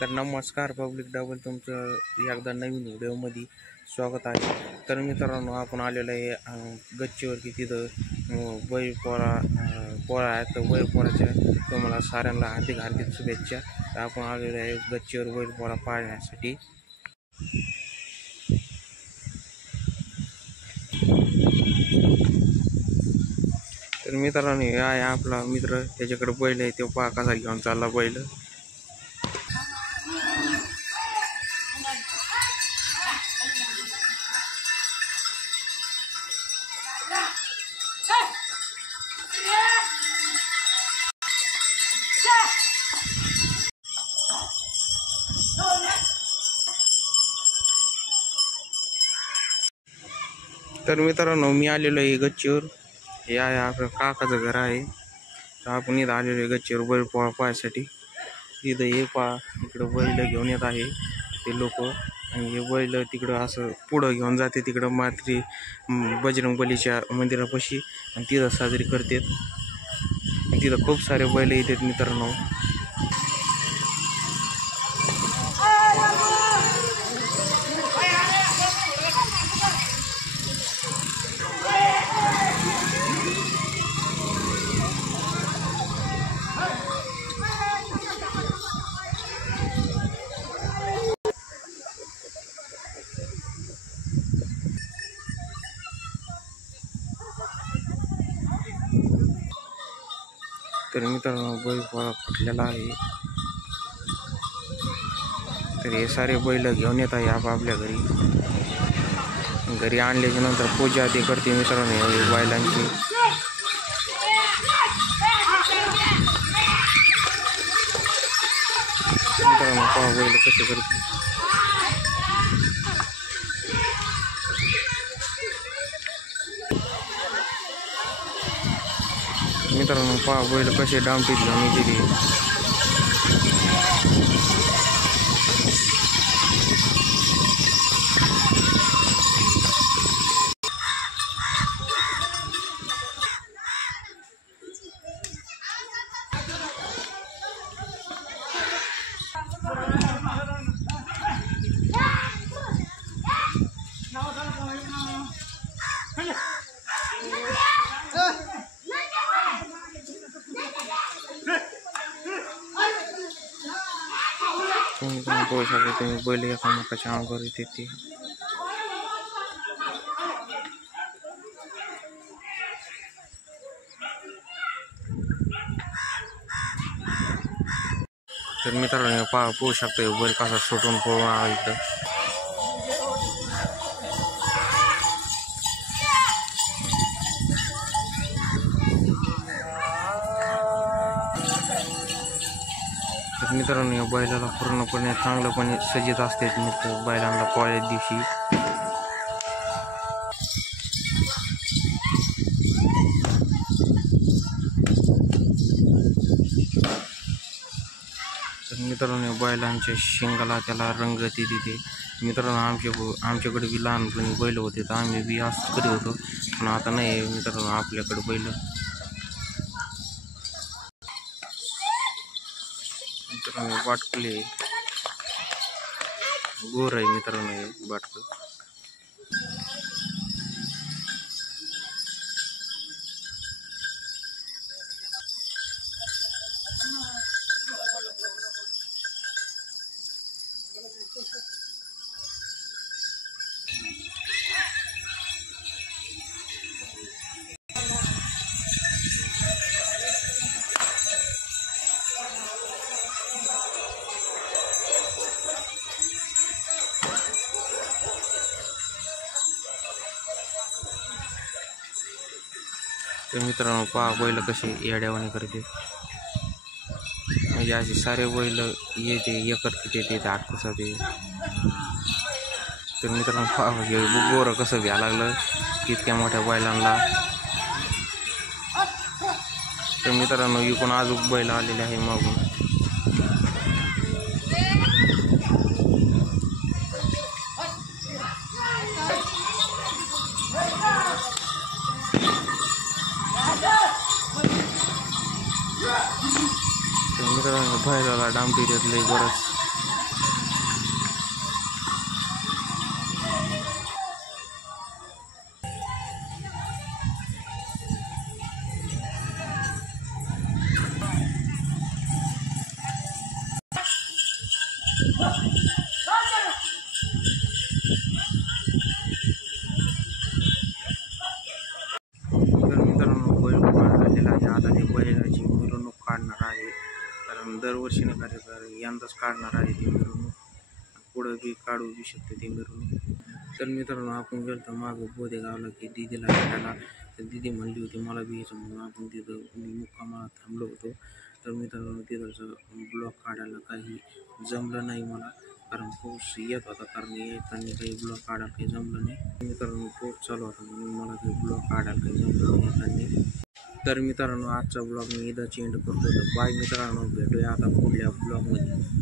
तर नमस्कार public double तुमचं एकदा नवीन व्हिडिओमध्ये स्वागत आहे। तर मित्रांनो आपण आलेलो आहे गच्चीवरती, तिथं बैल पोळा आहे। तर बैल पोळ्याच्या तुम्हाला साऱ्यांना हार्दिक हार्दिक शुभेच्छा। तर आपण आलेलो आहे गच्चीवर बैल पोळा पाळण्यासाठी। तर मित्रांनो हे आहे आपला मित्र, त्याच्याकडे बैल आहे, तो पहा कसा घेऊन चालला बैल। तर मित्रांनो मी आलेलो आहे गच्चीवर, हे आहे आपलं काकाचं घर आहे। तर आपण इथं आलेलो आहे गच्चीवर बैल पोळा पाहायसाठी। इथं हे पहा, इकडं बैल घेऊन येत आहे ते लोक, आणि हे बैल तिकडं असं पुढं घेऊन जाते तिकडं मात्री बजरंगबलीच्या मंदिरापाशी, आणि तिथं साजरी करतात। तिथं खूप सारे बैल येतात मित्रांनो। तर मित्रांनो बैल पोळा फुटलेला आहे। तर हे सारे बैल घेऊन येत आहे आपापल्या घरी आणल्याच्या नंतर पूजा ते करते मित्रांनो या बैलांची। मित्रांनो पहा बैल कसे करते। मित्रांनो पहा बैल कसे डामटीत घेऊन येते। तुम्ही पाहू शकता, तुम्ही बैल एकामेकाच्या अंगावर येते। तर मित्रांनो पाहू शकता बैल कसा सुटून पळून आला इथं। तर मित्रांनो या बैलाला पूर्णपणे चांगलंपणे सजित असते मित्र बैलांना पोळ्या दिवशी। तर मित्रांनो बैलांच्या शिंगाला त्याला रंग देते। मित्रांनो आमच्याकडे बी लहानपणी बैल होते, तर आम्ही बी असं कधी होतो, पण आता नाही मित्रांनो आपल्याकडे बैल। मित्रांनो बाटकले गोर आहे मित्रांनो हे बाटक। तर मित्रांनो पहा बैल कसे येड्यावानी करते, म्हणजे असे सारे बैल येते एकत्रित येते आटकूसा ते। तर मित्रांनो पहा गोरं कसं घ्यायला लागलं इतक्या मोठ्या बैलांना। तर मित्रांनो इकडून अजून बैल आलेले आहे मागून। मित्रांनो बैलाला डामटी देतले बरंच तर मित्रांनो बैल पोळा झालेला आहे. आता ते बैलाची मिरवणूक काढणार आहे. कारण दरवर्षी न कार्यक्रम यंदाच काढणार आहे ती मिरवणूक. पुढं बी काढू बी शकते ती मिरवणूक. तर मित्रांनो आपण गेलो तर मागं बोदेगावला की दिदीला भेटायला. तर दिदी म्हणली होती मला बी यायचं म्हणून आपण तिथं मुक्कामाला थांबलो होतो. तर मित्रांनो तिथं ब्लॉग काढायला काही जमलं नाही मला, कारण पाऊस येत होता. कारण येताना काही ब्लॉग काढायला काही जमलं नाही. मित्रांनो पाऊस चालू होता म्हणून मला काही ब्लॉग काढायला काही जमलं नाही येताना. तर मित्रांनो आजचा ब्लॉग मी इथं एंड करतो. तर बाय मित्रांनो, भेटूया आता पुढल्या ब्लॉगमध्ये.